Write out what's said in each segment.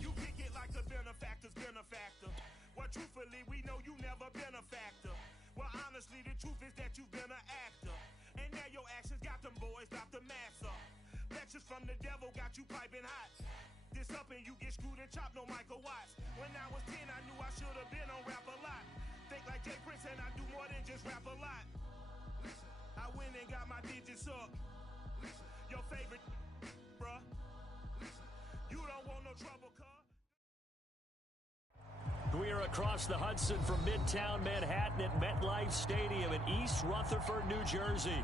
You kick it like the benefactor's benefactor. Well, truthfully, we know you never been a factor. Well, honestly, the truth is that you've been an actor. And now your actions got them boys about to mass up. Lectures from the devil got you piping hot. This up and you get screwed and chopped, no Michael Watts. When I was 10, I knew I should have been on Rap a Lot. Think like Jay Prince and I do more than just rap a lot. I went and got my digits up. Your favorite, bruh. You don't want no trouble, cuz. We are across the Hudson from Midtown Manhattan at MetLife Stadium in East Rutherford, New Jersey.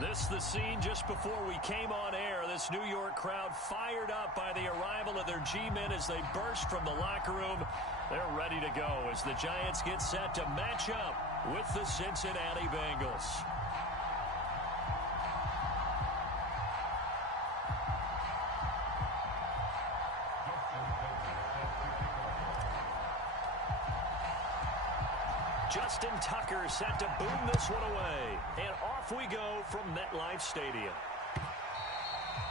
This is the scene just before we came on air. This New York crowd fired up by the arrival of their G-men as they burst from the locker room. They're ready to go as the Giants get set to match up with the Cincinnati Bengals. Justin Tucker set to boom this one away. And off we go from MetLife Stadium.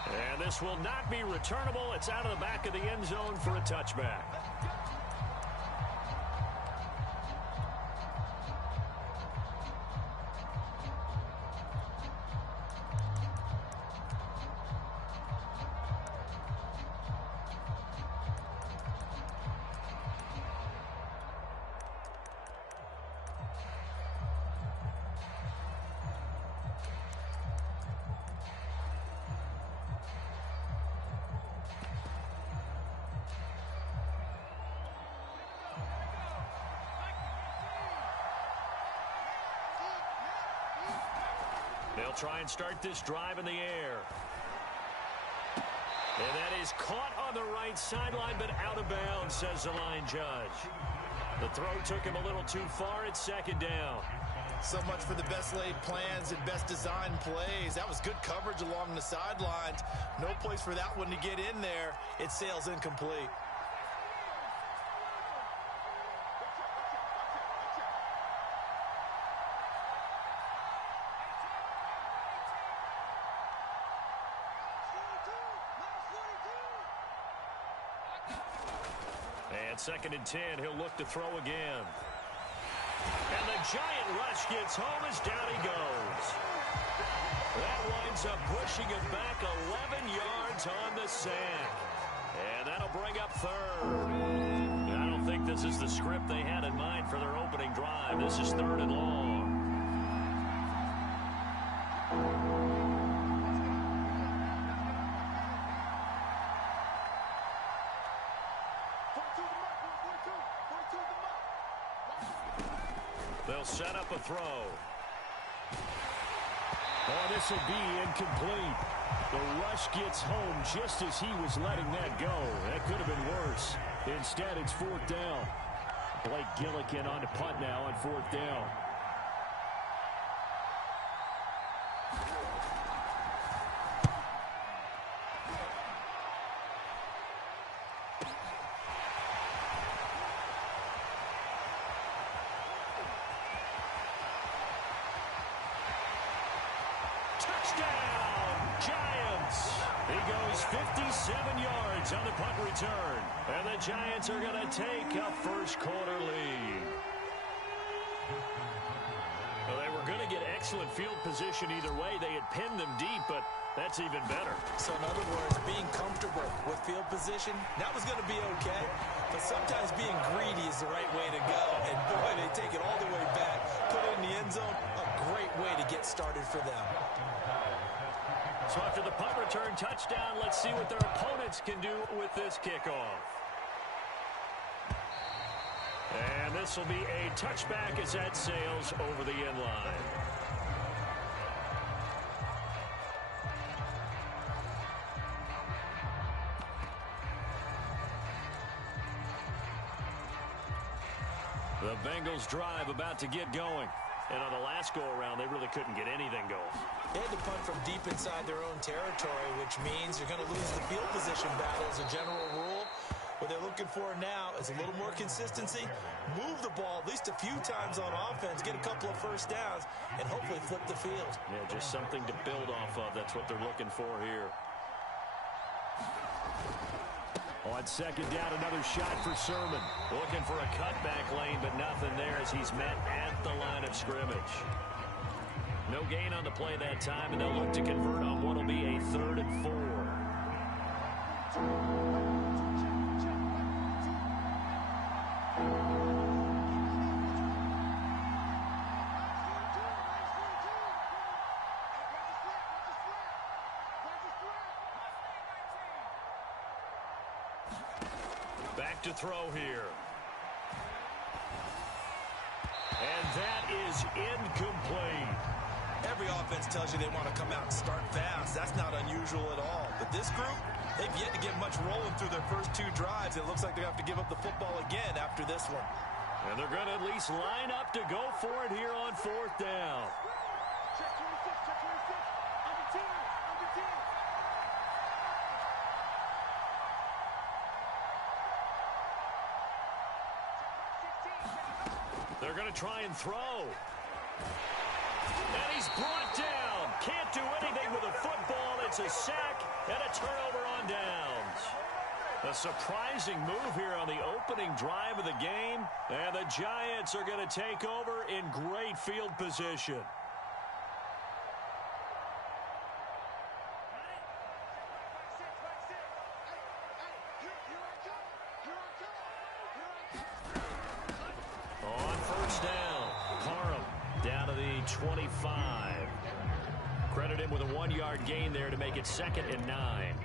And this will not be returnable. It's out of the back of the end zone for a touchback. They'll try and start this drive in the air. And that is caught on the right sideline, but out of bounds, says the line judge. The throw took him a little too far. It's second down. So much for the best laid plans and best designed plays. That was good coverage along the sidelines. No place for that one to get in there. It sails incomplete. Second and 10, he'll look to throw again. And the giant rush gets home as down he goes. That winds up pushing him back 11 yards on the sack. And that'll bring up third. I don't think this is the script they had in mind for their opening drive. This is third and long. They'll set up a throw. Oh, this will be incomplete. The rush gets home just as he was letting that go. That could have been worse. Instead, it's fourth down. Blake Gillikin on to punt now on fourth down. On the punt return, and the Giants are going to take a first-quarter lead. Well, they were going to get excellent field position either way. They had pinned them deep, but that's even better. So, in other words, being comfortable with field position, that was going to be okay. But sometimes being greedy is the right way to go. And, boy, they take it all the way back, put it in the end zone. A great way to get started for them. So after the punt return touchdown, let's see what their opponents can do with this kickoff. And this will be a touchback as that sails over the end line. The Bengals drive about to get going. And on the last go-around, they really couldn't get anything going. They had to punt from deep inside their own territory, which means you're going to lose the field position battle as a general rule. What they're looking for now is a little more consistency, move the ball at least a few times on offense, get a couple of first downs, and hopefully flip the field. Yeah, just something to build off of. That's what they're looking for here. On second down, another shot for Sermon. Looking for a cutback lane, but nothing there as he's met at the line of scrimmage. No gain on the play that time, and they'll look to convert on what will be a 3rd and 4. Back to throw here. And that is incomplete. Every offense tells you they want to come out and start fast. That's not unusual at all. But this group, they've yet to get much rolling through their first 2 drives. It looks like they're going to have to give up the football again after this one. And they're going to at least line up to go for it here on 4th down. Check 26, check 26. Under 10, under 10. They're going to try and throw. And he's brought down. Can't do anything with a football. It's a sack and a turnover on downs. A surprising move here on the opening drive of the game. And the Giants are going to take over in great field position. On first down, Parham down to the 25. Credit him with a 1-yard gain there to make it 2nd and 9.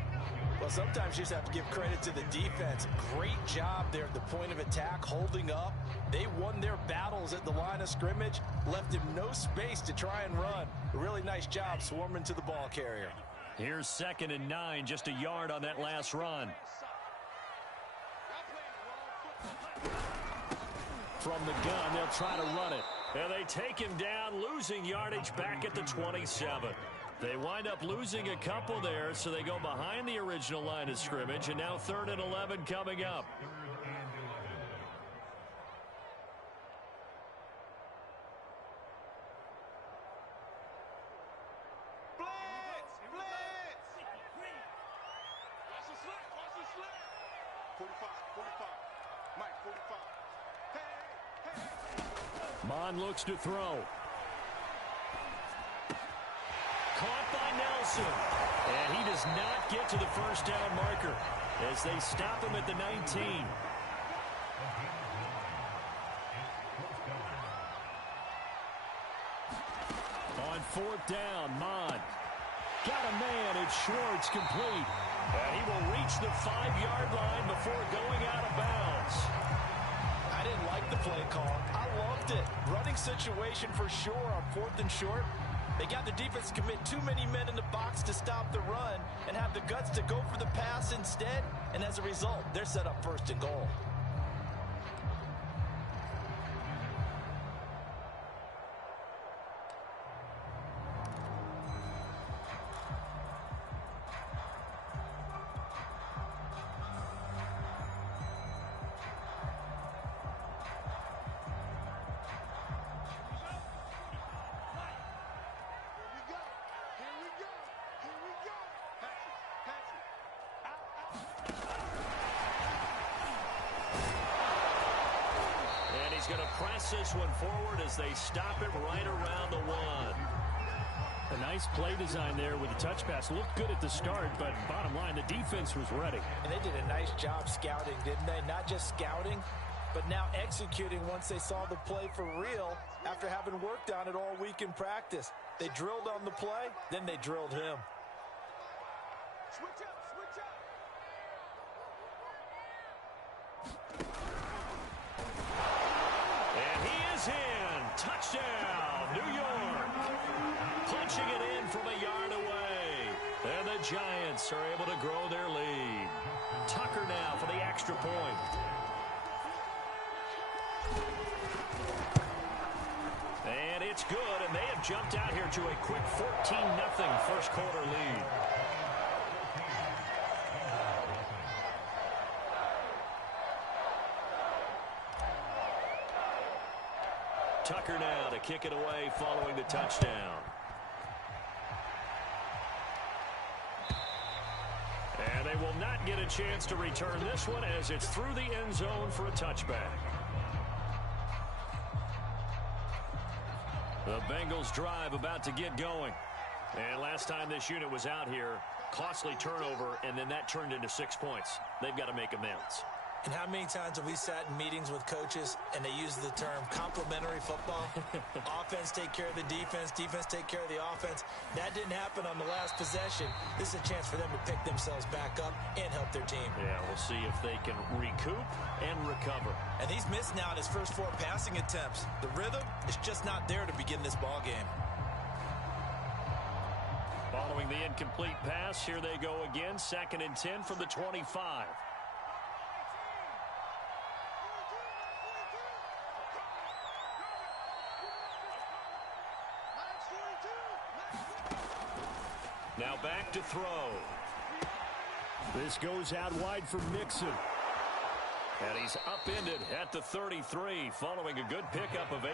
Well, sometimes you just have to give credit to the defense. Great job there at the point of attack, holding up. They won their battles at the line of scrimmage, left him no space to try and run. A really nice job swarming to the ball carrier. Here's 2nd and 9, just a yard on that last run. From the gun, they'll try to run it. And they take him down, losing yardage back at the 27. They wind up losing a couple there, so they go behind the original line of scrimmage, and now 3rd and 11 coming up. Blitz! Blitz! Watch the slip! Watch the slip! 45, 45. Mike, 45. Mon looks to throw. Caught by Nelson. And he does not get to the first down marker as they stop him at the 19. On 4th down, Mon. Got a man. It's Schwartz complete. And he will reach the 5-yard line before going out of bounds. I didn't like the play call. I loved it. Running situation for sure on 4th and short. They got the defense to commit too many men in the box to stop the run and have the guts to go for the pass instead. And as a result, they're set up 1st and goal. He's going to press this one forward as they stop him right around the 1. A nice play design there with the touch pass. Looked good at the start, but bottom line, the defense was ready. And they did a nice job scouting, didn't they? Not just scouting, but now executing once they saw the play for real after having worked on it all week in practice. They drilled on the play, then they drilled him. Switch up, switch up. And he is in. Touchdown, New York. Punching it in from a yard away. And the Giants are able to grow their lead. Tucker now for the extra point. And it's good, and they have jumped out here to a quick 14-0 first quarter lead. Tucker now to kick it away following the touchdown. And they will not get a chance to return this one as it's through the end zone for a touchback. The Bengals drive about to get going. And last time this unit was out here, costly turnover, and then that turned into 6 points. They've got to make amends. And how many times have we sat in meetings with coaches and they use the term complementary football? Offense take care of the defense, defense take care of the offense. That didn't happen on the last possession. This is a chance for them to pick themselves back up and help their team. Yeah, we'll see if they can recoup and recover. And he's missed now in his first 4 passing attempts. The rhythm is just not there to begin this ball game. Following the incomplete pass, here they go again. 2nd and 10 from the 25. Now back to throw. This goes out wide for Mixon. And he's upended at the 33 following a good pickup of 8.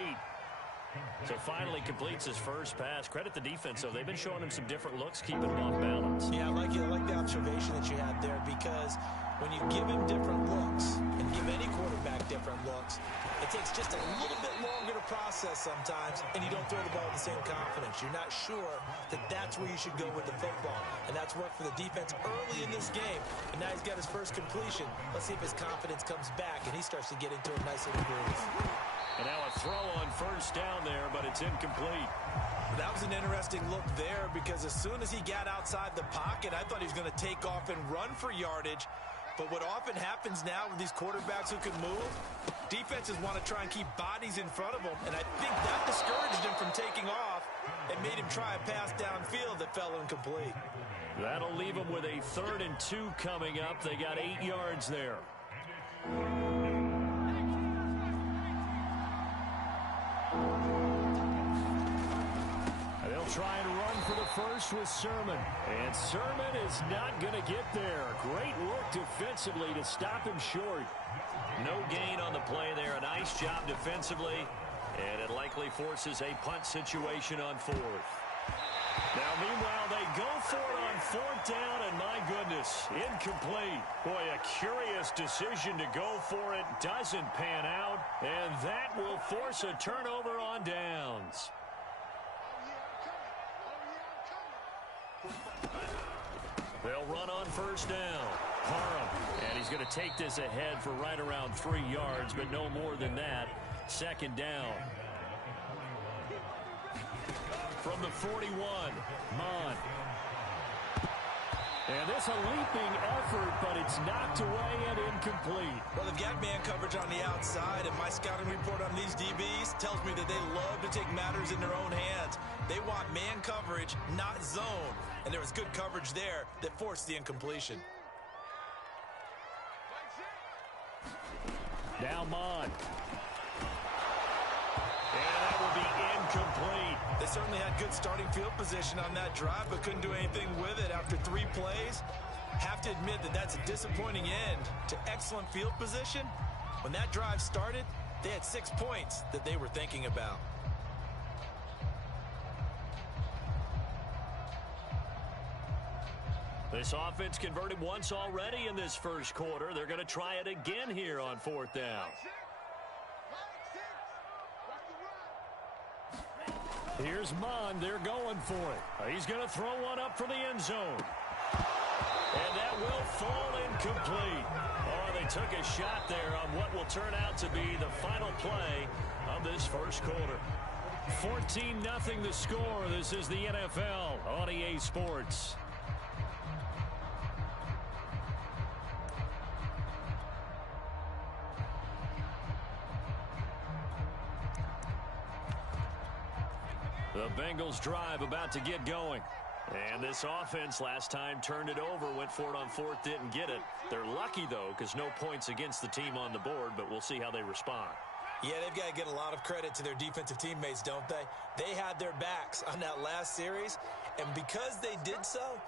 So finally completes his first pass. Credit the defense, though. They've been showing him some different looks, keeping him off balance. Yeah, I like the observation that you had there, because when you give him different looks and give any quarterback different looks, it takes just a little bit longer to process sometimes, and you don't throw the ball with the same confidence. You're not sure that that's where you should go with the football, and that's worked for the defense early in this game, and now he's got his first completion. Let's see if his confidence comes back and he starts to get into a nice little groove. And now a throw on first down there, but it's incomplete. That was an interesting look there, because as soon as he got outside the pocket, I thought he was going to take off and run for yardage. But what often happens now with these quarterbacks who can move, defenses want to try and keep bodies in front of them, and I think that discouraged him from taking off and made him try a pass downfield that fell incomplete. That'll leave him with a 3rd and 2 coming up. They got 8 yards there. They'll try and run for the first with Sermon. And Sermon is not going to get there. Great look defensively to stop him short. No gain on the play there. A nice job defensively. And it likely forces a punt situation on 4th. Now, meanwhile, they go for it on 4th down, and my goodness, incomplete. Boy, a curious decision to go for it. Doesn't pan out, and that will force a turnover on downs. They'll run on first down. Parham, and he's going to take this ahead for right around 3 yards, but no more than that. 2nd down. From the 41, Mon. And this a leaping effort, but it's knocked away and incomplete. Well, they've got man coverage on the outside, and my scouting report on these DBs tells me that they love to take matters in their own hands. They want man coverage, not zone. And there was good coverage there that forced the incompletion. Now Mon. And that will be incomplete. They certainly had good starting field position on that drive, but couldn't do anything with it after 3 plays. Have to admit that that's a disappointing end to excellent field position. When that drive started, they had 6 points that they were thinking about. This offense converted once already in this first quarter. They're going to try it again here on 4th down. Here's Mon. They're going for it. He's going to throw one up for the end zone. And that will fall incomplete. Oh, they took a shot there on what will turn out to be the final play of this first quarter. 14-0 the score. This is the NFL on EA Sports. The Bengals drive about to get going. And this offense last time turned it over, went for it on 4th, didn't get it. They're lucky, though, because no points against the team on the board, but we'll see how they respond. Yeah, they've got to get a lot of credit to their defensive teammates, don't they? They had their backs on that last series, and because they did so,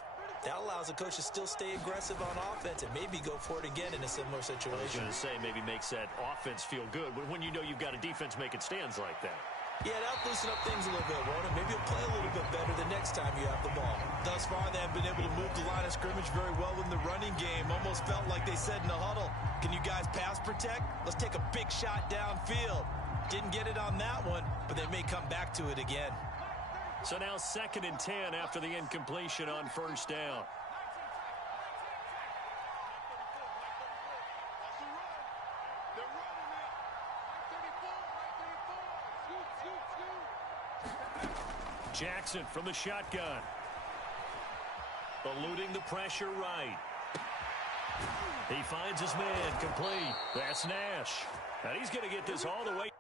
That allows the coach to still stay aggressive on offense and maybe go for it again in a similar situation. I was going to say maybe makes that offense feel good, but when you know you've got a defense making stands like that. Yeah, that'll loosen up things a little bit, won't it? Maybe you'll play a little bit better the next time you have the ball. Thus far, they have been able to move the line of scrimmage very well in the running game. Almost felt like they said in the huddle, can you guys pass protect? Let's take a big shot downfield. Didn't get it on that one, but they may come back to it again. So now 2nd and 10 after the incompletion on first down. Jackson from the shotgun. Eluding the pressure right. He finds his man complete. That's Nash. And he's going to get this all the way.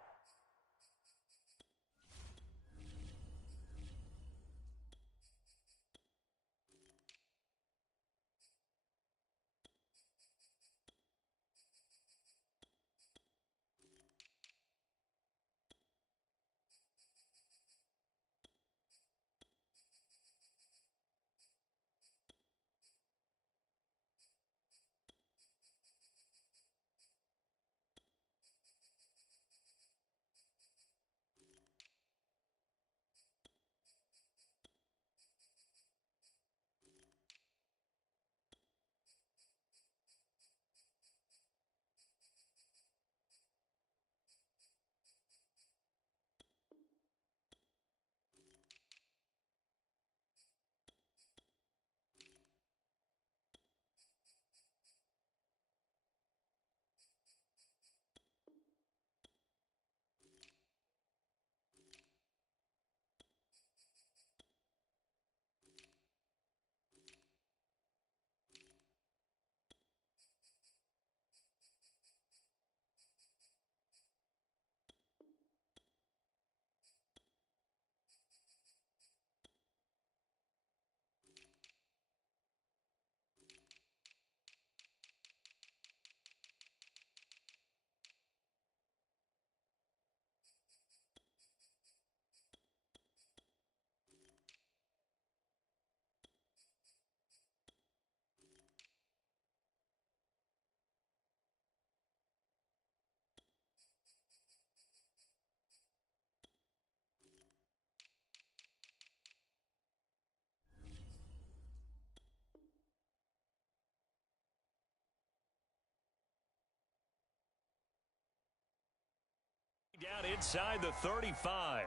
Down inside the 35.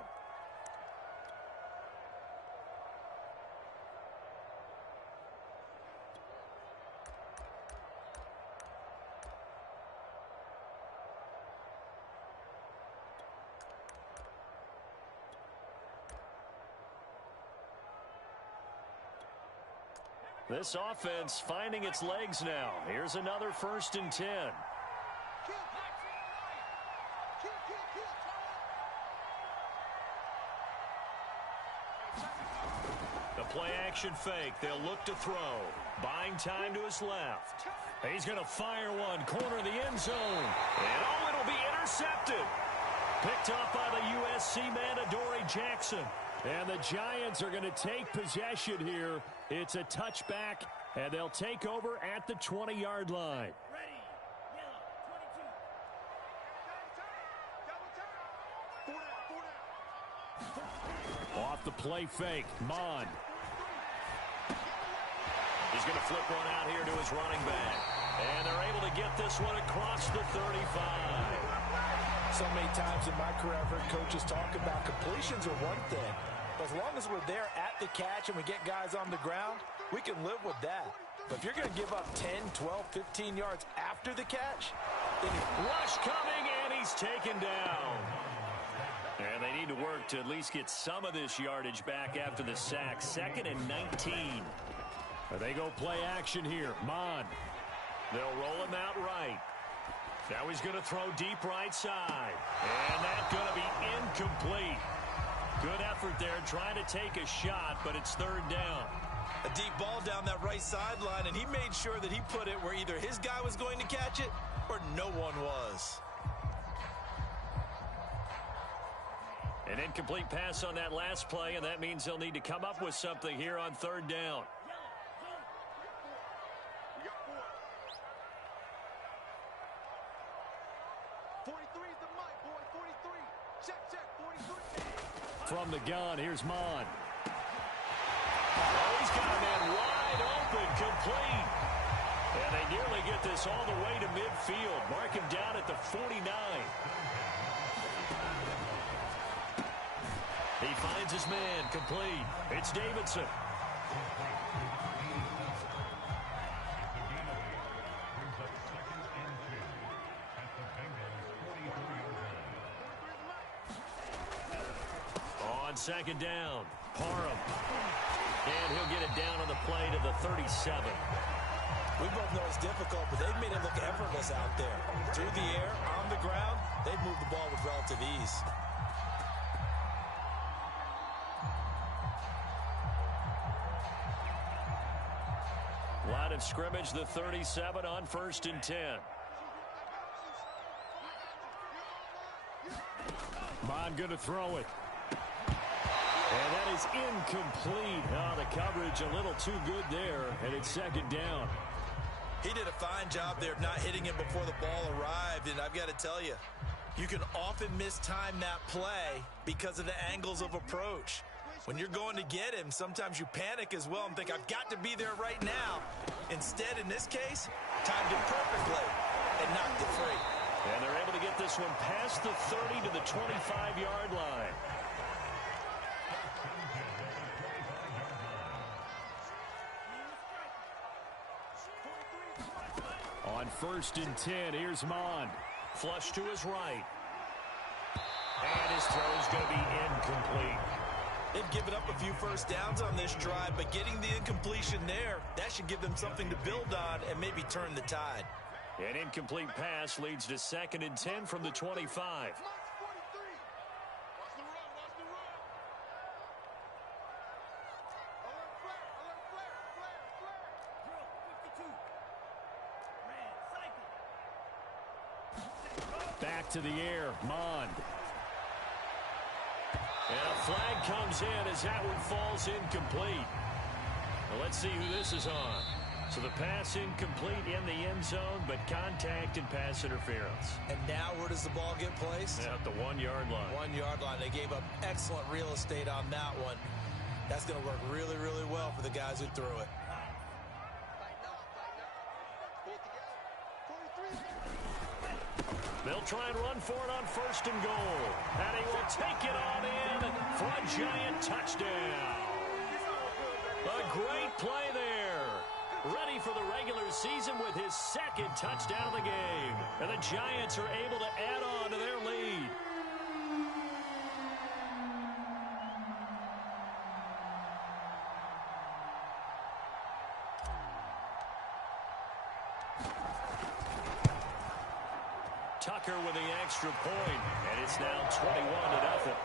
This offense finding its legs now. Here's another 1st and 10. The play action fake. They'll look to throw. Buying time to his left. He's going to fire one. Corner of the end zone. And oh, it'll be intercepted. Picked up by the USC man, Adoree Jackson. And the Giants are going to take possession here. It's a touchback, and they'll take over at the 20-yard line. Off the play fake, Mond. He's going to flip one out here to his running back. And they're able to get this one across the 35. So many times in my career I've heard coaches talk about completions are one thing. But as long as we're there at the catch and we get guys on the ground, we can live with that. But if you're going to give up 10, 12, 15 yards after the catch, then rush coming, and he's taken down. And they need to work to at least get some of this yardage back after the sack. 2nd and 19. They go play action here. Mond. They'll roll him out right. Now he's going to throw deep right side. And that's going to be incomplete. Good effort there trying to take a shot, but it's 3rd down. A deep ball down that right sideline, and he made sure that he put it where either his guy was going to catch it or no one was. An incomplete pass on that last play, and that means they'll need to come up with something here on 3rd down. 43 is the mic, boy. 43. Check, 43. From the gun, here's Mon. Oh, he's got a man wide open, complete. And they nearly get this all the way to midfield. Mark him down at the 49. He finds his man, complete. It's Davidson. On second down, Parham. And he'll get it down on the play to the 37. We both know it's difficult, but they've made it look effortless out there. Through the air, on the ground, they've moved the ball with relative ease. Line of scrimmage, the 37 on 1st and 10. Mon going to throw it. And that is incomplete. Oh, the coverage a little too good there, and it's second down. He did a fine job there of not hitting him before the ball arrived, and I've got to tell you, you can often mistime that play because of the angles of approach. When you're going to get him, sometimes you panic as well and think, I've got to be there right now. Instead, in this case, timed it perfectly and knocked it free. And they're able to get this one past the 30 to the 25-yard line. On 1st and 10, here's Mon. Flush to his right. And his throw's going to be incomplete. They've given up a few first downs on this drive, but getting the incompletion there, that should give them something to build on and maybe turn the tide. An incomplete pass leads to 2nd and 10 from the 25. Back to the air, Mon. And a flag comes in as that one falls incomplete. Well, let's see who this is on. So the pass incomplete in the end zone, but contact and pass interference. And now where does the ball get placed? At the 1-yard line. 1-yard line. They gave up excellent real estate on that one. That's going to work really, really well for the guys who threw it. They'll try and run for it on 1st and goal. And he will take it on in for a giant touchdown. A great play there. Ready for the regular season with his 2nd touchdown of the game. And the Giants are able to add on to their lead. Tucker with the extra point, and it's now 21-0.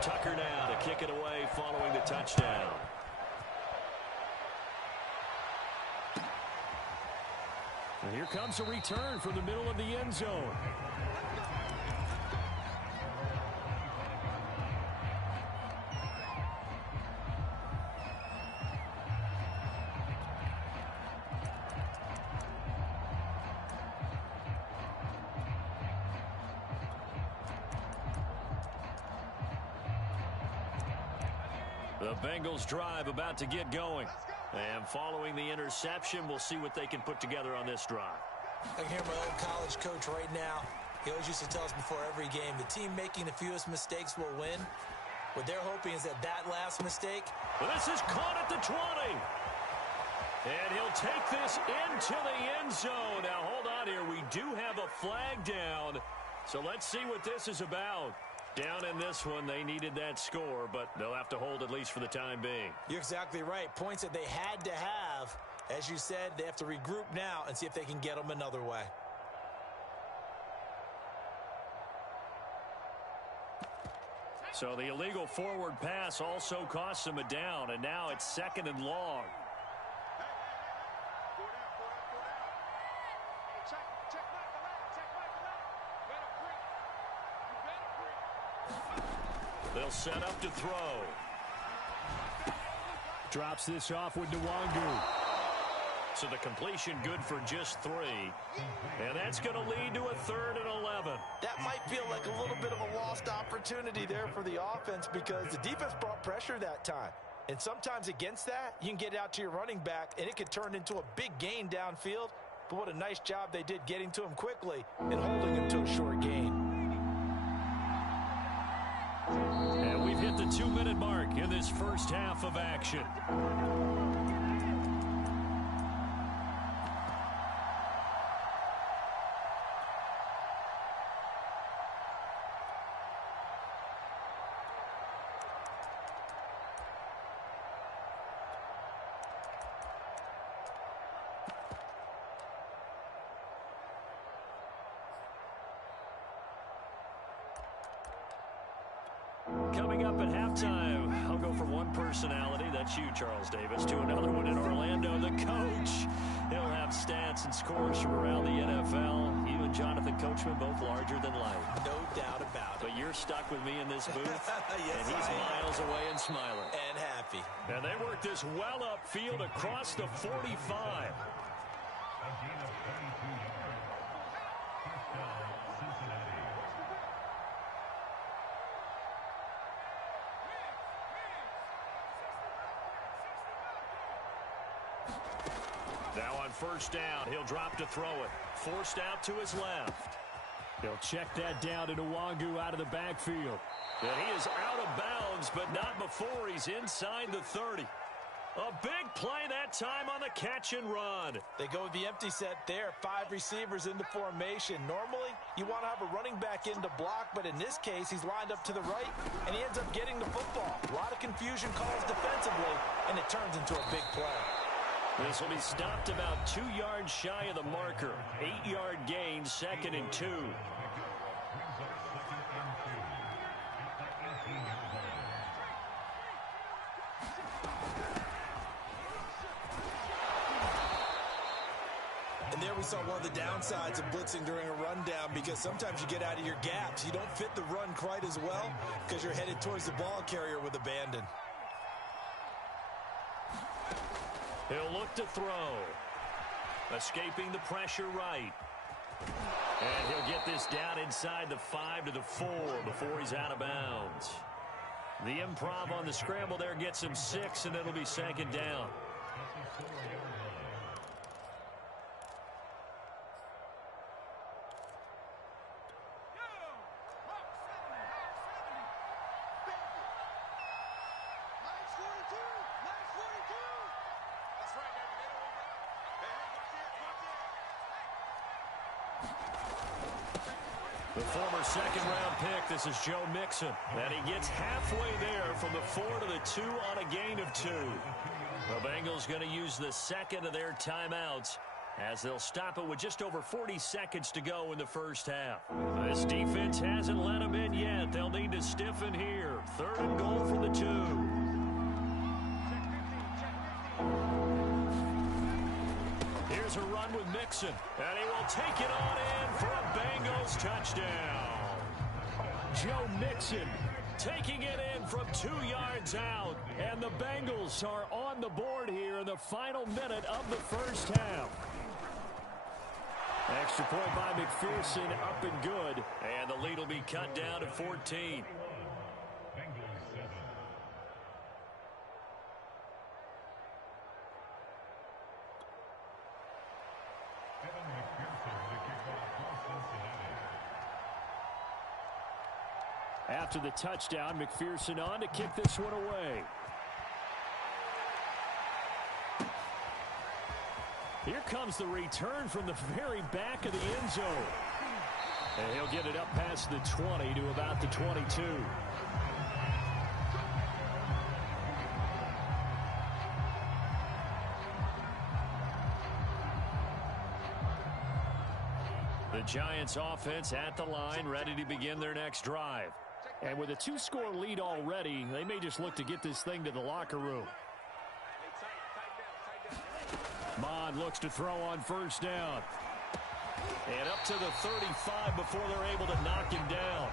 Tucker now to kick it away following the touchdown. And here comes a return from the middle of the end zone. The Bengals drive about to get going. And following the interception, we'll see what they can put together on this drive. I can hear my old college coach right now. He always used to tell us before every game, the team making the fewest mistakes will win. What they're hoping is that last mistake. Well, this is caught at the 20. And he'll take this into the end zone. Now, hold on here. We do have a flag down. So let's see what this is about. Down in this one, they needed that score, but they'll have to hold at least for the time being. You're exactly right. Points that they had to have. As you said, they have to regroup now and see if they can get them another way. So the illegal forward pass also costs them a down, and now it's 2nd and long. They'll set up to throw. Drops this off with Nwangu. So the completion good for just 3. And that's going to lead to a 3rd and 11. That might feel like a little bit of a lost opportunity there for the offense because the defense brought pressure that time. And sometimes against that, you can get out to your running back, and it could turn into a big gain downfield. But what a nice job they did getting to him quickly and holding him to a short gain. And we've hit the 2-minute mark in this first half of action. Coming up at halftime, I'll go from one personality, that's you, Charles Davis, to another one in Orlando, the coach. He'll have stats and scores from around the NFL. You and Jonathan Coachman, both larger than life. No doubt about it. But you're stuck with me in this booth, Yes, and he's miles away and smiling. And happy. And they work this well upfield across the 45. Now on first down, he'll drop to throw it. Forced out to his left. He'll check that down to Nwangu out of the backfield. And he is out of bounds, but not before he's inside the 30. A big play that time on the catch and run. They go with the empty set there. 5 receivers into formation. Normally, you want to have a running back in to block, but in this case, he's lined up to the right, and he ends up getting the football. A lot of confusion calls defensively, and it turns into a big play. This will be stopped about 2 yards shy of the marker. 8-yard gain, 2nd and 2. And there we saw one of the downsides of blitzing during a rundown because sometimes you get out of your gaps. You don't fit the run quite as well because you're headed towards the ball carrier with abandon. He'll look to throw. Escaping the pressure right. And he'll get this down inside the 5 to the 4 before he's out of bounds. The improv on the scramble there gets him 6, and it'll be 2nd down. The former second-round pick, this is Joe Mixon. And he gets halfway there from the 4 to the 2 on a gain of 2. The Bengals going to use the second of their timeouts as they'll stop it with just over 40 seconds to go in the first half. This defense hasn't let them in yet. They'll need to stiffen here. 3rd and goal for the 2. Here's a run with Mixon, and he will take it on in for a Bengals touchdown. Joe Mixon taking it in from 2 yards out, and the Bengals are on the board here in the final minute of the first half. Extra point by McPherson, up and good, and the lead will be cut down to 14. After the touchdown, McPherson on to kick this one away. Here comes the return from the very back of the end zone. And he'll get it up past the 20 to about the 22. The Giants offense at the line, ready to begin their next drive. And with a 2-score lead already, they may just look to get this thing to the locker room. Mond looks to throw on first down. And up to the 35 before they're able to knock him down.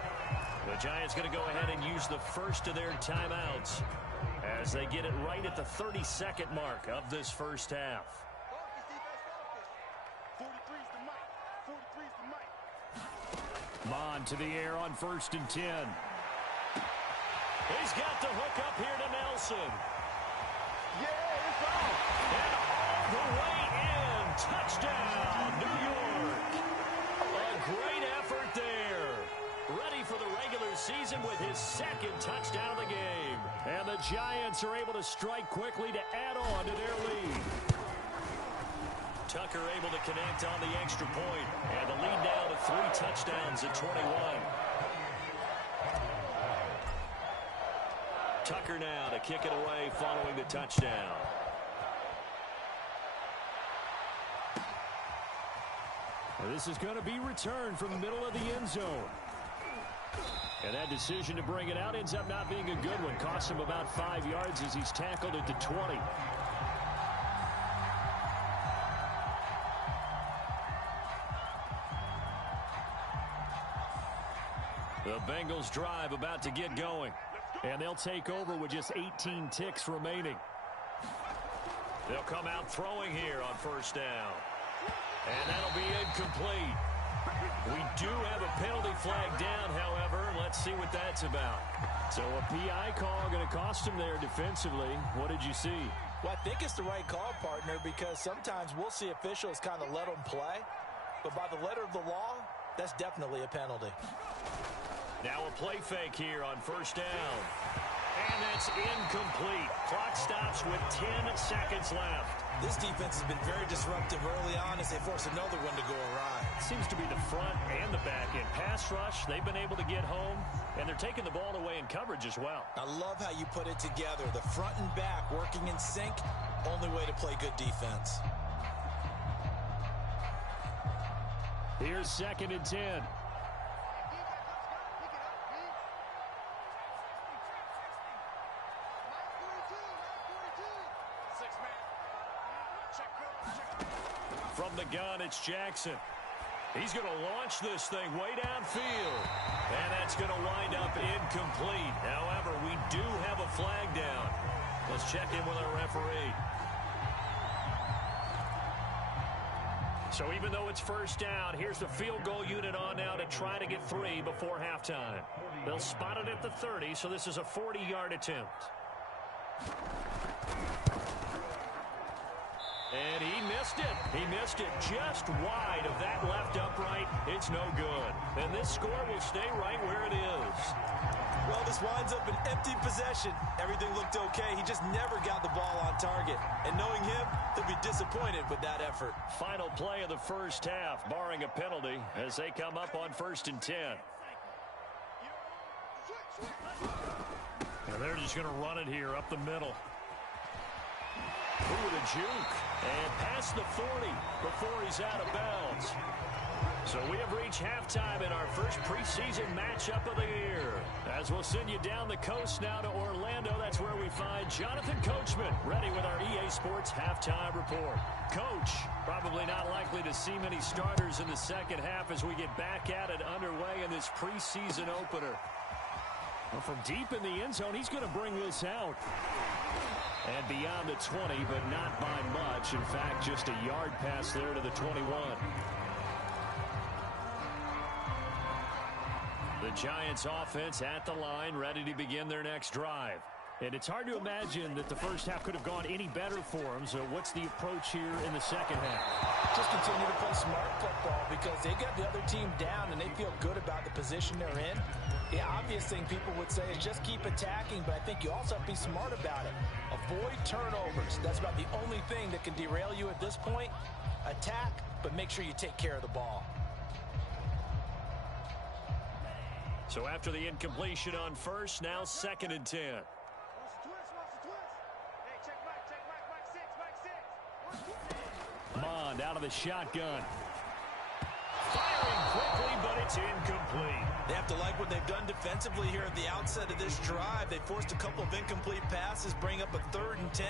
The Giants going to go ahead and use the first of their timeouts as as they get it right at the 32nd mark of this first half. Focus, defense, focus. 43's the mic. 43's the mic. Mon to the air on 1st and 10. He's got the hook up here to Nelson. Yeah, it's on. And all the way in. Touchdown, New York. A great effort there. Ready for the regular season with his second touchdown of the game. And the Giants are able to strike quickly to add on to their lead. Tucker able to connect on the extra point. And the lead now to 3 touchdowns at 21. Tucker now to kick it away following the touchdown. And this is going to be returned from the middle of the end zone. And that decision to bring it out ends up not being a good one. Costs him about 5 yards as he's tackled at the 20. The Bengals drive about to get going. And they'll take over with just 18 ticks remaining. They'll come out throwing here on 1st down. And that'll be incomplete. We do have a penalty flag down, however. Let's see what that's about. So a PI call going to cost him there defensively. What did you see? Well, I think it's the right call, partner, because sometimes we'll see officials kind of let them play. But by the letter of the law, that's definitely a penalty. Now a play fake here on 1st down. And that's incomplete. Clock stops with 10 seconds left. This defense has been very disruptive early on as they force another one to go awry. Seems to be the front and the back end. Pass rush, they've been able to get home, and they're taking the ball away in coverage as well. I love how you put it together. The front and back working in sync, only way to play good defense. Here's 2nd and 10. From the gun, it's Jackson. He's going to launch this thing way downfield. And that's going to wind up incomplete. However, we do have a flag down. Let's check in with our referee. So even though it's 1st down, here's the field goal unit on now to try to get 3 before halftime. They'll spot it at the 30, so this is a 40-yard attempt. And he missed it. He missed it just wide of that left upright. It's no good. And this score will stay right where it is. Well, this winds up an empty possession. Everything looked okay. He just never got the ball on target. And knowing him, he'll be disappointed with that effort. Final play of the first half, barring a penalty, as they come up on 1st and 10. And they're just going to run it here up the middle. Ooh, the juke. And past the 40 before he's out of bounds. So we have reached halftime in our first preseason matchup of the year. As we'll send you down the coast now to Orlando, that's where we find Jonathan Coachman, ready with our EA Sports halftime report. Coach, probably not likely to see many starters in the second half as we get back at it underway in this preseason opener. Well, from deep in the end zone, he's going to bring this out. And beyond the 20, but not by much. In fact, just a yard pass there to the 21. The Giants offense at the line, ready to begin their next drive. And it's hard to imagine that the first half could have gone any better for them. So what's the approach here in the second half? Just continue to play smart football because they got the other team down and they feel good about the position they're in. The obvious thing people would say is just keep attacking, but I think you also have to be smart about it. Avoid turnovers. That's about the only thing that can derail you at this point. Attack, but make sure you take care of the ball. So after the incompletion on 1st, now 2nd and 10. Mond out of the shotgun. Firing quickly, but it's incomplete. They have to like what they've done defensively here at the outset of this drive. They forced a couple of incomplete passes, bring up a 3rd and 10.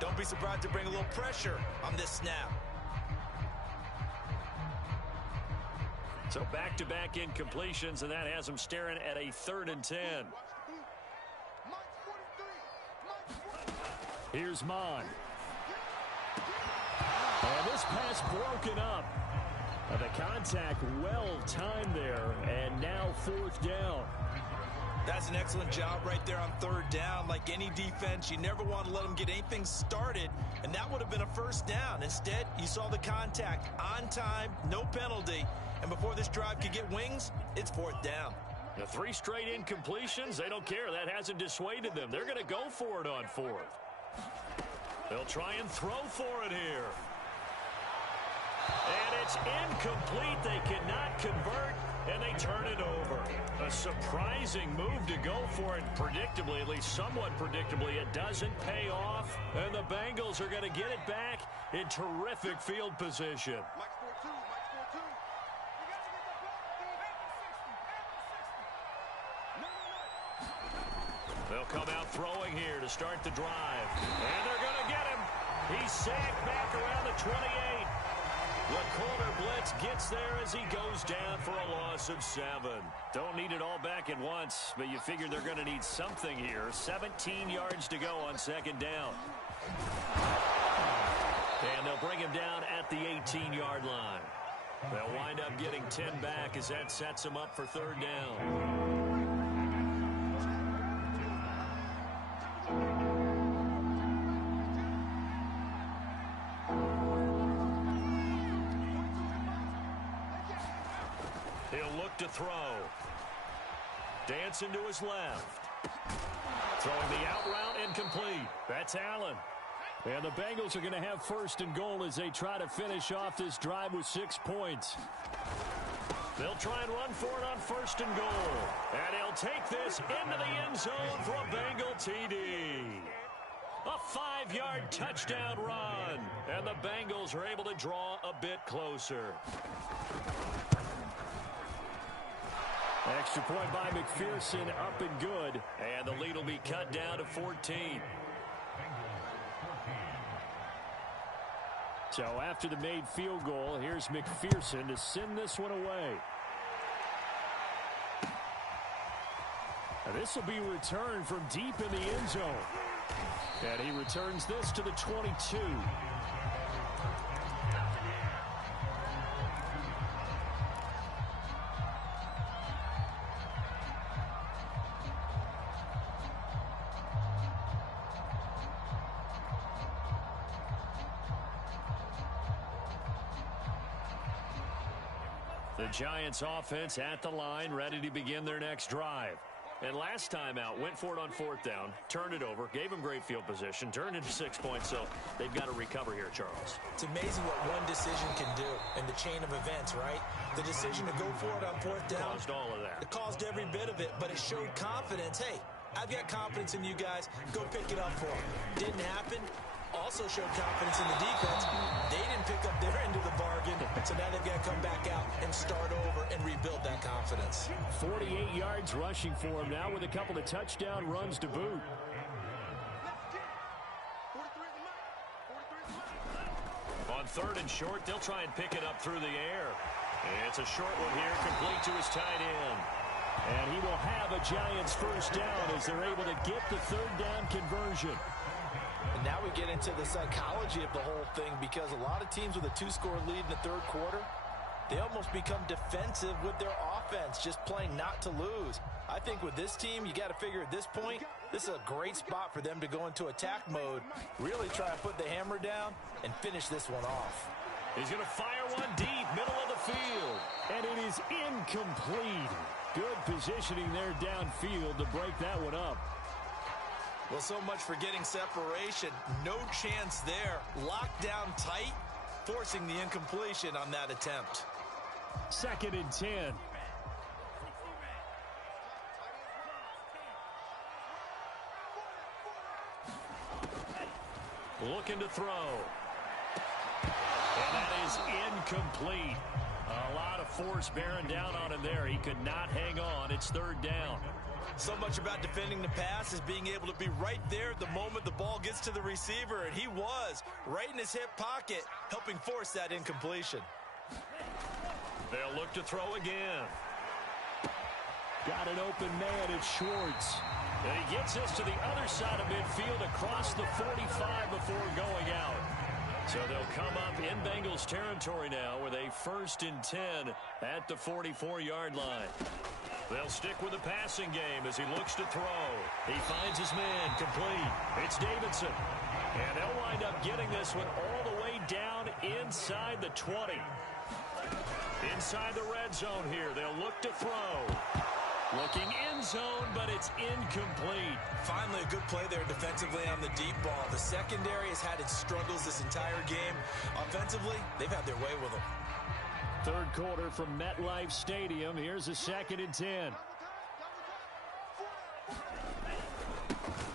Don't be surprised to bring a little pressure on this snap. So back-to-back incompletions, and that has them staring at a 3rd and 10. Here's Mon. And this pass broken up. The contact well timed there, and now 4th down. That's an excellent job right there on 3rd down. Like any defense, you never want to let them get anything started, and that would have been a 1st down. Instead, you saw the contact on time, no penalty, and before this drive could get wings, it's 4th down. The 3 straight incompletions, they don't care. That hasn't dissuaded them. They're going to go for it on 4th. They'll try and throw for it here. And it's incomplete. They cannot convert, and they turn it over. A surprising move to go for it. Predictably, at least somewhat predictably, it doesn't pay off. And the Bengals are going to get it back in terrific field position. They'll come out throwing here to start the drive. And they're going to get him. He's sacked back around the 28. The corner blitz gets there as he goes down for a loss of 7. Don't need it all back at once, but you figure they're going to need something here. 17 yards to go on 2nd down. And they'll bring him down at the 18-yard line. They'll wind up getting 10 back as that sets them up for 3rd down. To throw. Dancing to his left. Throwing the out route incomplete. That's Allen. And the Bengals are going to have 1st and goal as they try to finish off this drive with 6 points. They'll try and run for it on 1st and goal. And he'll take this into the end zone for a Bengal TD. A 5-yard touchdown run. And the Bengals are able to draw a bit closer. Extra point by McPherson, up and good. And the lead will be cut down to 14. So after the made field goal, here's McPherson to send this one away. This will be returned from deep in the end zone. And he returns this to the 22. The Giants offense at the line, ready to begin their next drive. And last time out, went for it on 4th down, turned it over, gave them great field position, turned into 6 points, so they've got to recover here, Charles. It's amazing what one decision can do in the chain of events, right? The decision to go for it on 4th down. Caused all of that. It caused every bit of it, but it showed confidence. Hey, I've got confidence in you guys. Go pick it up for them. Didn't happen. Also showed confidence in the defense. They didn't pick up their end of the bargain, so now they've got to come back out and start over and rebuild that confidence. 48 yards rushing for him now with a couple of touchdown runs to boot. On 3rd and short, they'll try and pick it up through the air. It's a short one here, complete to his tight end. And he will have a Giants 1st down as they're able to get the 3rd down conversion. And now we get into the psychology of the whole thing, because a lot of teams with a 2-score lead in the 3rd quarter, they almost become defensive with their offense, just playing not to lose. I think with this team, you got to figure at this point, this is a great spot for them to go into attack mode, really try to put the hammer down and finish this one off. He's going to fire one deep, middle of the field. And it is incomplete. Good positioning there downfield to break that one up. Well, so much for getting separation. No chance there. Locked down tight, forcing the incompletion on that attempt. 2nd and 10. Looking to throw. And that is incomplete. A lot of force bearing down on him there. He could not hang on. It's 3rd down. So much about defending the pass is being able to be right there at the moment the ball gets to the receiver, and he was right in his hip pocket, helping force that incompletion. They'll look to throw again. Got an open man at Schwartz. And he gets us to the other side of midfield across the 45 before going out. So they'll come up in Bengals territory now with a 1st and 10 at the 44-yard line. They'll stick with the passing game as he looks to throw. He finds his man complete. It's Davidson. And they'll wind up getting this one all the way down inside the 20. Inside the red zone here. They'll look to throw. Looking end zone, but it's incomplete. Finally, a good play there defensively on the deep ball. The secondary has had its struggles this entire game. Offensively, they've had their way with them. Third quarter from MetLife Stadium. Here's a 2nd and 10.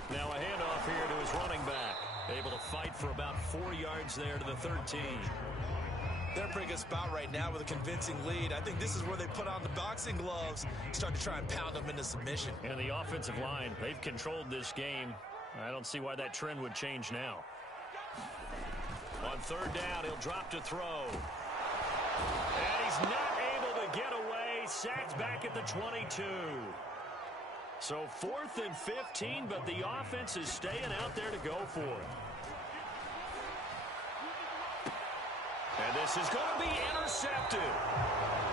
Now a handoff here to his running back. Able to fight for about 4 yards there to the 13. They're in a pretty good spot right now with a convincing lead. I think this is where they put on the boxing gloves, start to try and pound them into submission. And the offensive line, they've controlled this game. I don't see why that trend would change now. On 3rd down, he'll drop to throw. And he's not able to get away. Sacked back at the 22. So 4th and 15, but the offense is staying out there to go for it. And this is going to be intercepted.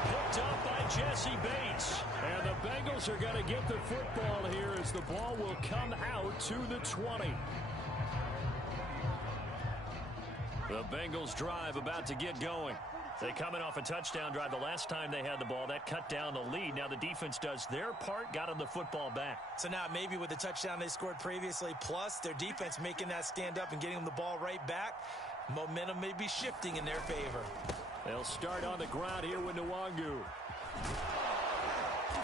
Picked up by Jesse Bates. And the Bengals are going to get the football here as the ball will come out to the 20. The Bengals drive about to get going. They coming off a touchdown drive. The last time they had the ball, that cut down the lead. Now the defense does their part, got them the football back. So now maybe with the touchdown they scored previously, plus their defense making that stand up and getting them the ball right back, momentum may be shifting in their favor. They'll start on the ground here with Nwangu.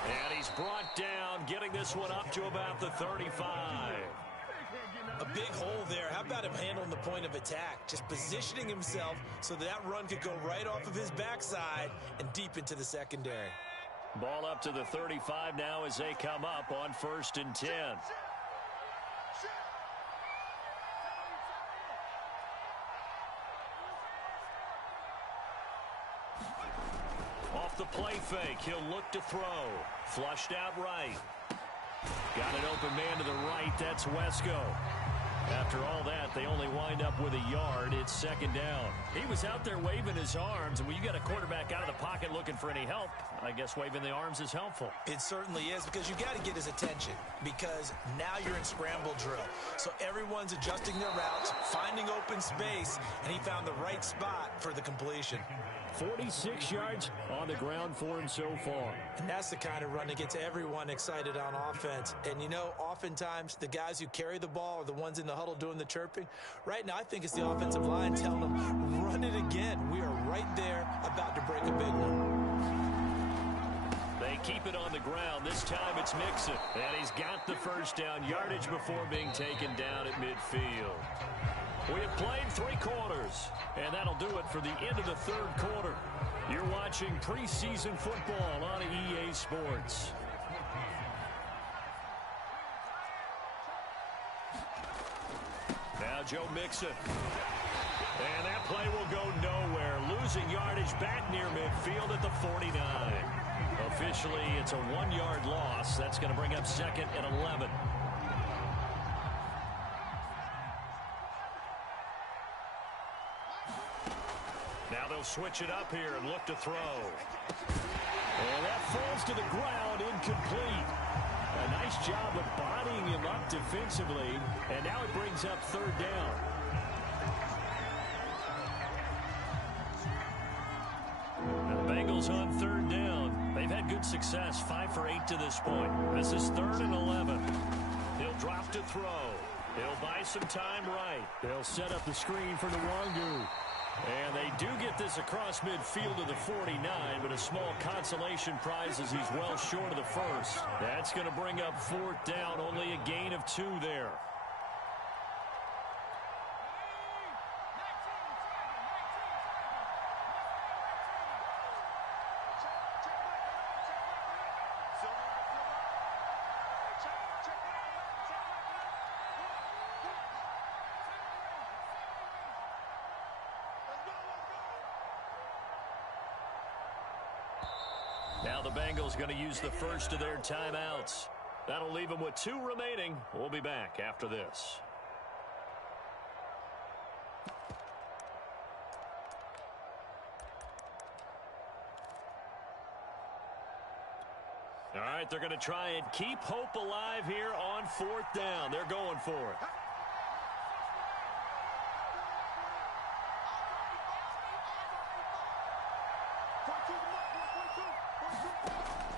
And he's brought down, getting this one up to about the 35. A big hole there. How about him handling the point of attack? Just positioning himself so that run could go right off of his backside and deep into the secondary. Ball up to the 35 now as they come up on 1st and 10. Off the play fake, he'll look to throw. Flushed out right. Got an open man to the right, that's Wesco. After all that, they only wind up with a yard. It's 2nd down. He was out there waving his arms, and when you got a quarterback out of the pocket looking for any help, I guess waving the arms is helpful. It certainly is, because you got to get his attention, because now you're in scramble drill. So everyone's adjusting their routes, finding open space, and he found the right spot for the completion. 46 yards on the ground for him so far. And that's the kind of run that gets everyone excited on offense. And, you know, oftentimes the guys who carry the ball are the ones in the huddle doing the chirping. Right now, I think it's the offensive line telling them, run it again. We are right there about to break a big one. They keep it on the ground. This time it's Mixon. And he's got the 1st down, yardage before being taken down at midfield. We have played 3 quarters, and that'll do it for the end of the 3rd quarter. You're watching preseason football on EA Sports. Now Joe Mixon. And that play will go nowhere. Losing yardage back near midfield at the 49. Officially, it's a 1-yard loss. That's going to bring up 2nd and 11. Now they'll switch it up here and look to throw. And that falls to the ground, incomplete. A nice job of bodying him up defensively, and now it brings up 3rd down. And the Bengals on 3rd down. They've had good success, 5 for 8 to this point. This is 3rd and 11. He'll drop to throw. He'll buy some time right. They'll set up the screen for Nwangu. And they do get this across midfield to the 49, but a small consolation prize as he's well short of the 1st. That's going to bring up 4th down, only a gain of 2 there. Now the Bengals going to use the first of their timeouts. That'll leave him with 2 remaining. We'll be back after this. All right, they're going to try and keep hope alive here on 4th down. They're going for it.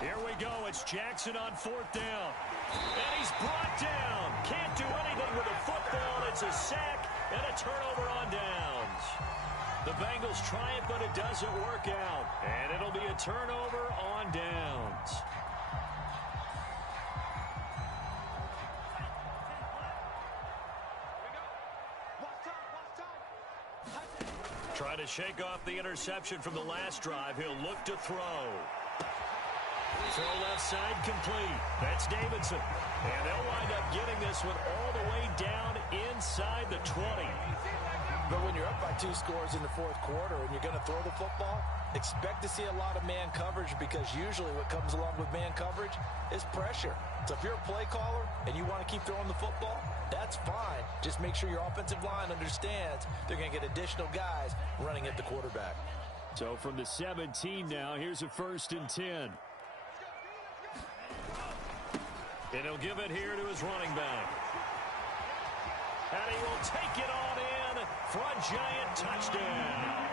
Here we go. It's Jackson on 4th down. And he's brought down. Can't do anything with the football. It's a sack and a turnover on downs. The Bengals try it, but it doesn't work out. And it'll be a turnover on downs. Trying to shake off the interception from the last drive. He'll look to throw. Throw left side complete. That's Davidson. And they'll wind up getting this one all the way down inside the 20. But when you're up by 2 scores in the 4th quarter and you're going to throw the football, expect to see a lot of man coverage, because usually what comes along with man coverage is pressure. So if you're a play caller and you want to keep throwing the football, that's fine. Just make sure your offensive line understands they're going to get additional guys running at the quarterback. So from the 17 now, here's a 1st and 10. And he'll give it here to his running back. And he will take it on in for a giant touchdown.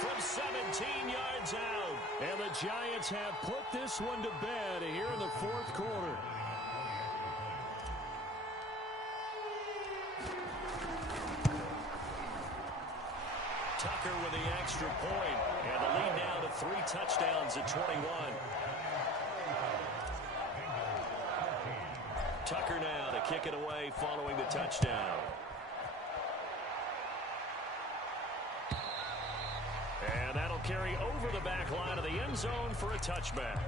From 17 yards out. And the Giants have put this one to bed here in the 4th quarter. Tucker with the extra point. And the lead now to 3 touchdowns at 21. Tucker now to kick it away following the touchdown. And that'll carry over the back line of the end zone for a touchback.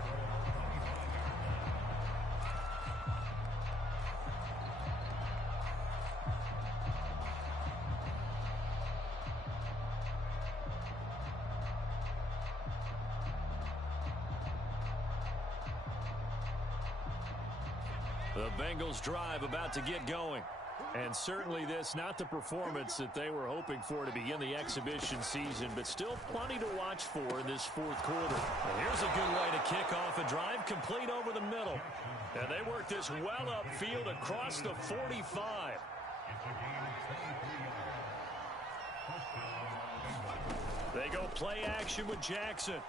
The Bengals drive about to get going. And certainly this, not the performance that they were hoping for to begin the exhibition season, but still plenty to watch for in this 4th quarter. And here's a good way to kick off a drive, complete over the middle. And they work this well upfield across the 45. They go play action with Jackson.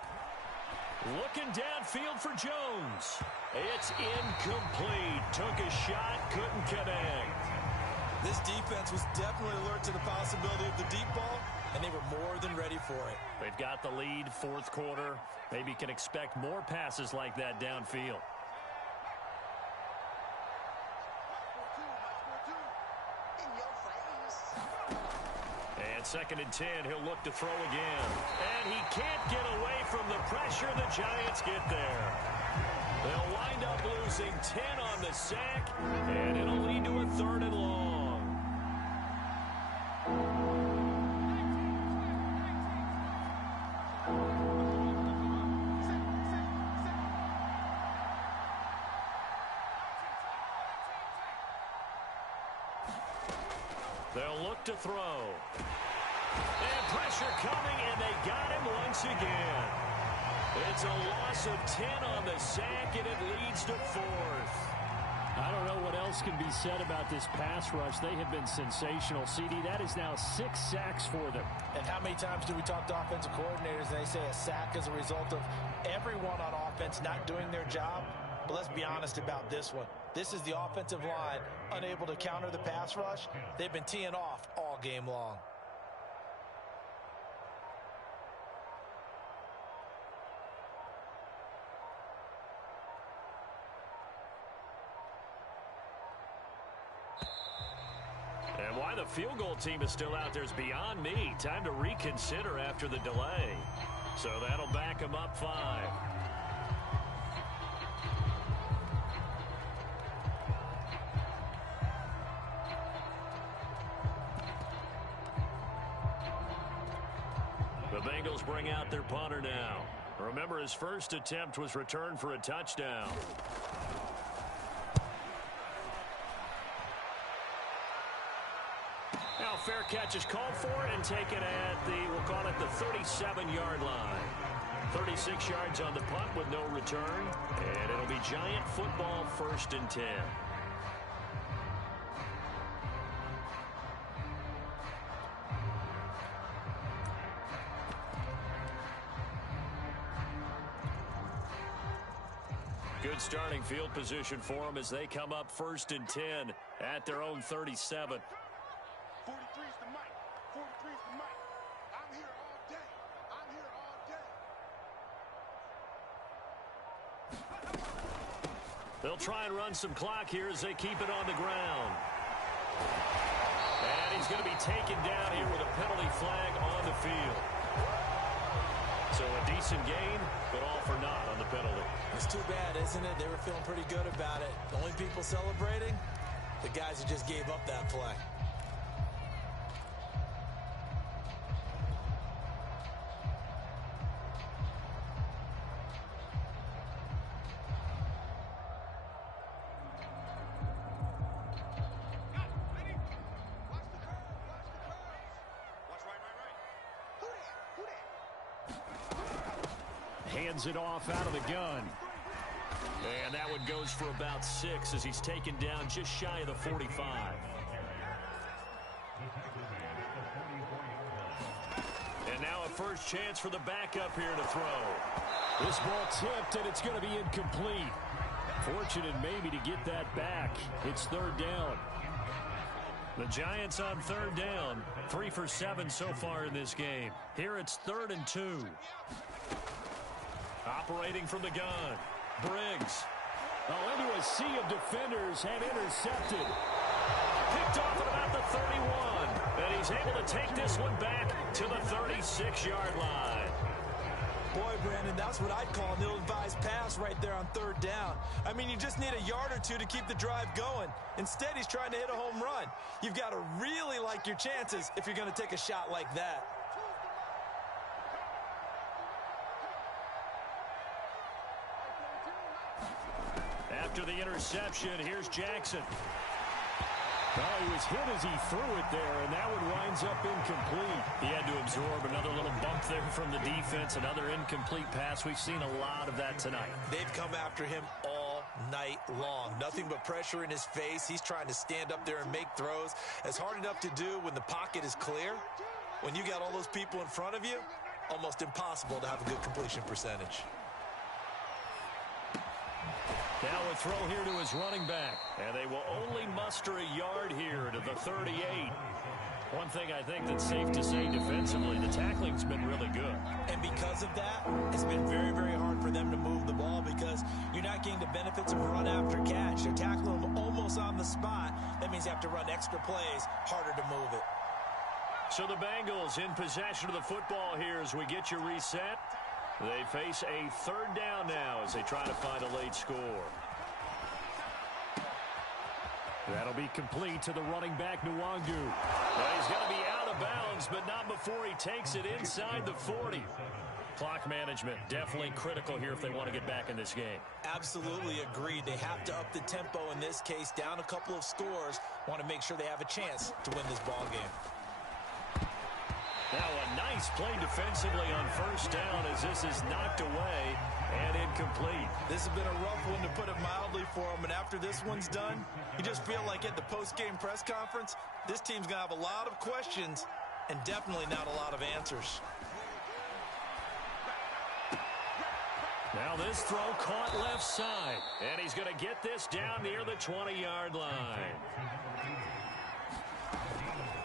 Looking downfield for Jones. It's incomplete. Took a shot, couldn't connect. This defense was definitely alert to the possibility of the deep ball, and they were more than ready for it. They've got the lead, 4th quarter. Maybe can expect more passes like that downfield. And 2nd and 10, he'll look to throw again. And he can't get away from the pressure. The Giants get there. They'll wind up losing 10 on the sack, and it'll lead to a 3rd and long. They'll look to throw. And pressure coming, and they got him once again. It's a loss of 10 on the sack, and it leads to 4th. I don't know what else can be said about this pass rush. They have been sensational. CD, that is now 6 sacks for them. And how many times do we talk to offensive coordinators and they say a sack is a result of everyone on offense not doing their job? But let's be honest about this one. This is the offensive line unable to counter the pass rush. They've been teeing off all game long. And why the field goal team is still out there is beyond me. Time to reconsider after the delay. So that'll back them up 5. The Bengals bring out their punter now. Remember, his first attempt was returned for a touchdown. Now fair catch is called for and taken at the, we'll call it the 37-yard line. 36 yards on the punt with no return, and it'll be Giant football 1st and 10. Good starting field position for them as they come up 1st and 10 at their own 37. 43's the mic. 43's the mic. I'm here all day. I'm here all day. They'll try and run some clock here as they keep it on the ground. And he's going to be taken down here with a penalty flag on the field. So a decent gain, but all for naught on the penalty. It's too bad, isn't it? They were feeling pretty good about it. The only people celebrating, the guys who just gave up that play. Hands it off out of the gun. And that one goes for about 6 as he's taken down just shy of the 45. And now a first chance for the backup here to throw. This ball tipped, and it's going to be incomplete. Fortunate maybe to get that back. It's 3rd down. The Giants on 3rd down. 3 for 7 so far in this game. Here it's 3rd and 2. Operating from the gun. Briggs. Oh, into a sea of defenders and intercepted. Picked off at about the 31. And he's able to take this one back to the 36-yard line. Boy, Brandon, that's what I'd call an ill-advised pass right there on 3rd down. I mean, you just need a yard or two to keep the drive going. Instead, he's trying to hit a home run. You've got to really like your chances if you're going to take a shot like that. After the interception, here's Jackson. Well, he was hit as he threw it there, and that one winds up incomplete. He had to absorb another little bump there from the defense, another incomplete pass. We've seen a lot of that tonight. They've come after him all night long. Nothing but pressure in his face. He's trying to stand up there and make throws. It's hard enough to do when the pocket is clear. When you got all those people in front of you, almost impossible to have a good completion percentage. Now a throw here to his running back. And they will only muster a yard here to the 38. One thing I think that's safe to say defensively, the tackling's been really good. And because of that, it's been very, very hard for them to move the ball because you're not getting the benefits of run after catch. They're tackling them almost on the spot. That means you have to run extra plays, harder to move it. So the Bengals in possession of the football here as we get you reset. They face a 3rd down now as they try to find a late score. That'll be complete to the running back, Nwangu. Well, he's going to be out of bounds, but not before he takes it inside the 40. Clock management definitely critical here if they want to get back in this game. Absolutely agreed. They have to up the tempo in this case, down a couple of scores. Want to make sure they have a chance to win this ball game. Now a nice play defensively on 1st down as this is knocked away and incomplete. This has been a rough one, to put it mildly, for him. And after this one's done, you just feel like at the post-game press conference, this team's going to have a lot of questions and definitely not a lot of answers. Now this throw caught left side. And he's going to get this down near the 20-yard line.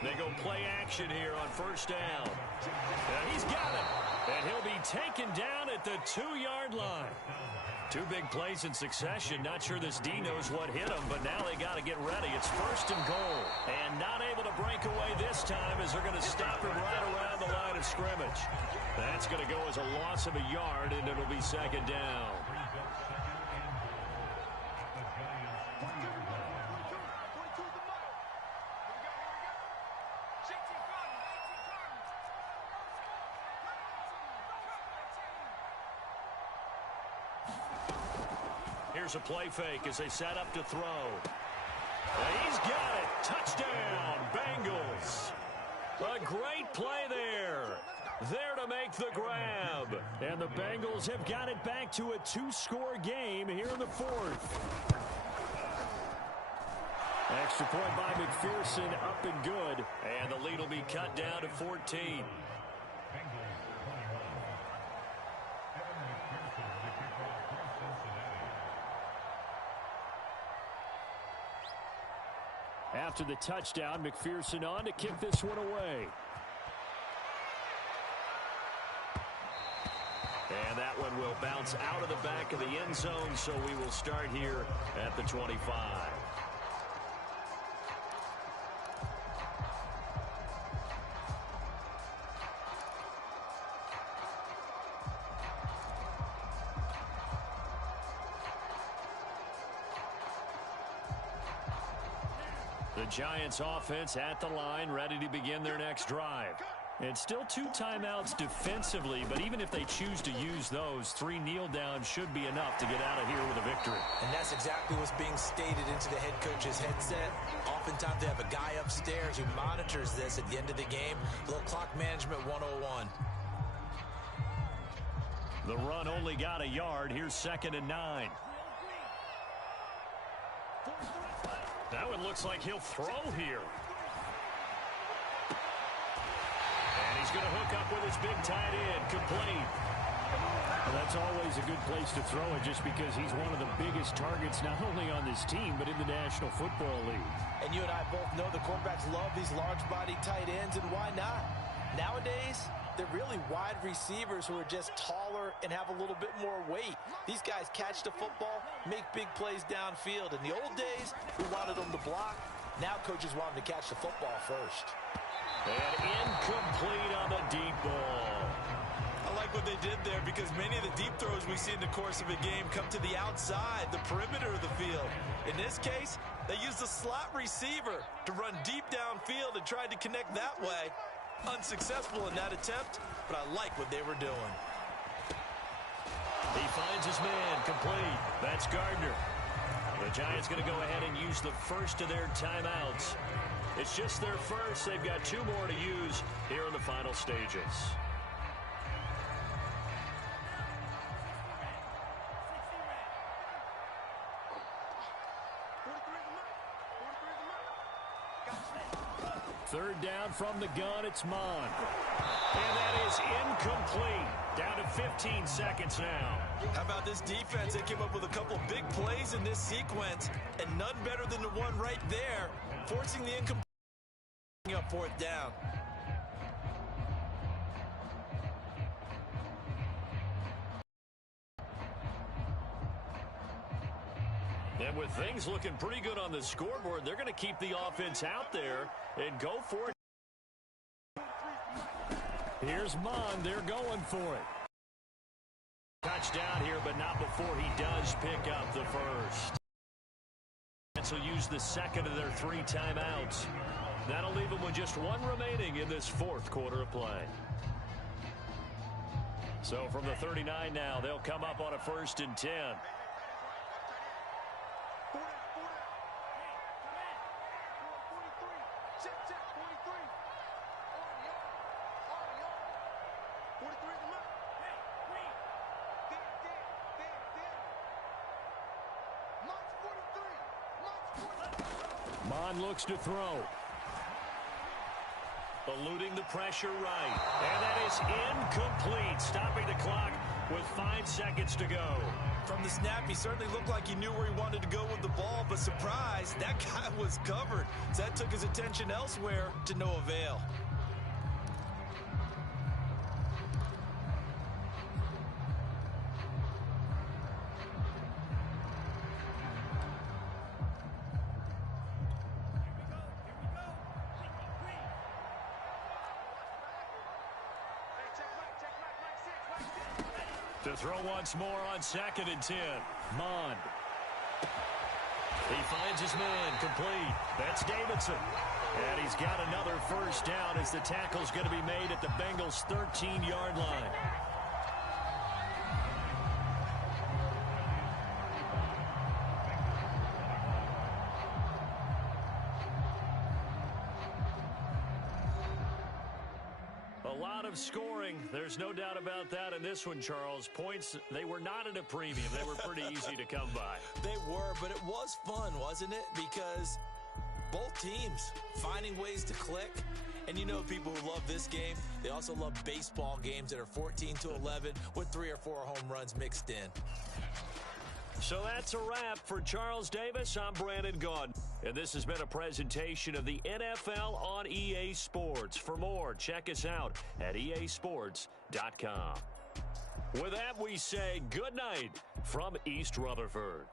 They go play action here on 1st down. And he's got it. And he'll be taken down at the 2-yard line. 2 big plays in succession. Not sure this D knows what hit him, but now they got to get ready. It's 1st and goal. And not able to break away this time as they're going to stop him right around the line of scrimmage. That's going to go as a loss of a yard, and it'll be 2nd down. Here's a play fake as they set up to throw. And he's got it. Touchdown, Bengals. great play there. There to make the grab. And the Bengals have got it back to a 2-score game here in the fourth. Extra point by McPherson, up and good. And the lead will be cut down to 14. After the touchdown, McPherson on to kick this one away. And that one will bounce out of the back of the end zone, so we will start here at the 25. The Giants offense at the line, ready to begin their next drive. It's still 2 timeouts defensively, but even if they choose to use those, 3 kneel downs should be enough to get out of here with a victory. And that's exactly what's being stated into the head coach's headset. Oftentimes they have a guy upstairs who monitors this at the end of the game. A little clock management 101. The run only got a yard. Here's 2nd and 9. That one looks like he'll throw here. And he's going to hook up with his big tight end. Complete. Well, that's always a good place to throw it just because he's one of the biggest targets not only on this team but in the National Football League. And you and I both know the quarterbacks love these large-body tight ends, and why not? Nowadays, they're really wide receivers who are just taller and have a little bit more weight. These guys catch the football, make big plays downfield. In the old days, we wanted them to block. Now coaches want them to catch the football first. And incomplete on the deep ball. I like what they did there because many of the deep throws we see in the course of a game come to the outside, the perimeter of the field. In this case, they used the slot receiver to run deep downfield and tried to connect that way. Unsuccessful in that attempt, but I like what they were doing. He finds his man, complete. That's Gardner. The Giants going to go ahead and use the first of their timeouts. It's just their first. They've got 2 more to use here in the final stages. Third down from the gun, it's Mon. And that is incomplete. Down to 15 seconds now. How about this defense? They came up with a couple big plays in this sequence, and none better than the one right there, forcing the incomplete up 4th down. And with things looking pretty good on the scoreboard, they're going to keep the offense out there and go for it. Here's Mon. They're going for it. Touchdown here, but not before he does pick up the first. And so use the second of their 3 timeouts. That'll leave them with just 1 remaining in this 4th quarter of play. So from the 39 now, they'll come up on a 1st and 10. Mon looks to throw. Eluding the pressure right. And that is incomplete. Stopping the clock with 5 seconds to go. From the snap, he certainly looked like he knew where he wanted to go with the ball, but surprise, that guy was covered. So that took his attention elsewhere to no avail. To throw once more on 2nd and 10. Mon. He finds his man, complete. That's Davidson. And he's got another first down as the tackle's going to be made at the Bengals' 13-yard line. A lot of scoring. There's no doubt about that in this one, Charles. Points, they were not at a premium. They were pretty easy to come by. They were, but it was fun, wasn't it? Because both teams finding ways to click. And you know people who love this game, they also love baseball games that are 14-11 with 3 or 4 home runs mixed in. So that's a wrap for Charles Davis. I'm Brandon Gaudin. And this has been a presentation of the NFL on EA Sports. For more, check us out at easports.com. With that, we say good night from East Rutherford.